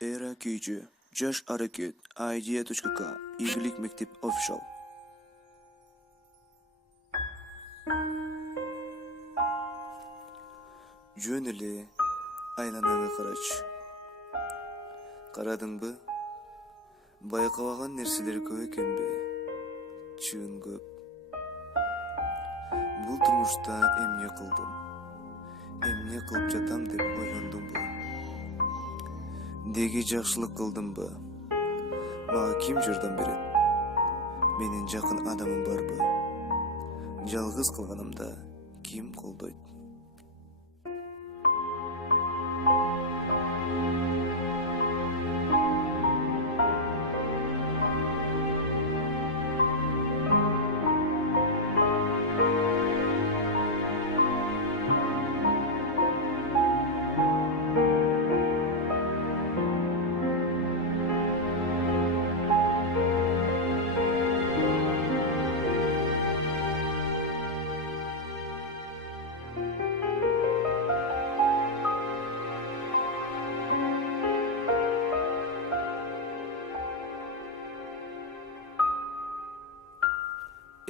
Эра күйчү, жаш аракет, idea.k, Игілік мектеп official. Жөн эле айланаңа карачы. Карадың бы? Байкабаган нерселер көп экенби? Чын көп. Бул турмушта эмне кылдым? Эмне кылып жатам деп ойлондум бу? Деги жакшылык кылдым бы? Мага ким жардам берет? Менин жакын адамым барбы? Жалгыз калганымда ким колдойт?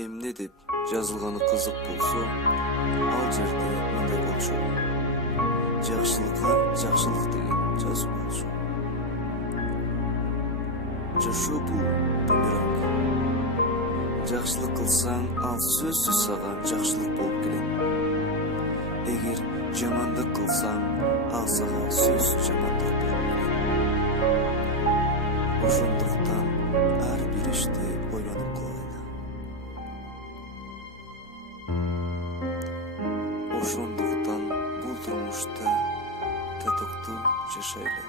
Эмне деп жазылганы кызык болсо, ал жерде мындай болчу. Жакшылыкка жакшылык деген жазуу болчу. Жашоо бул бумеранг. Жакшылык кылсаң, ал сөзсүз сага жакшылык болуп келет. Эгер жамандык кылсаң, ал сага сөзсүз жамандык болуп келет. Ошондуктан ар бир ишти ойлонуп кылгыла. Ошондуктан бул турмушта татыктуу жашайлы.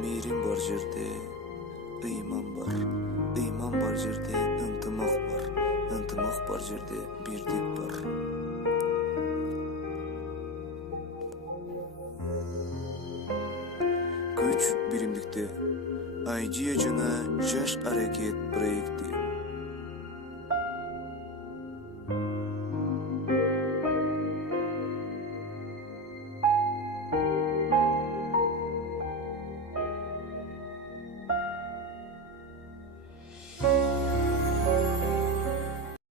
Мээрим бар жерде ыйман бар. Ыйман бар жерде ынтымак бар. Ынтымак бар жерде бирдик бар. Күч биримдикте Idea жана жаш аракет проекти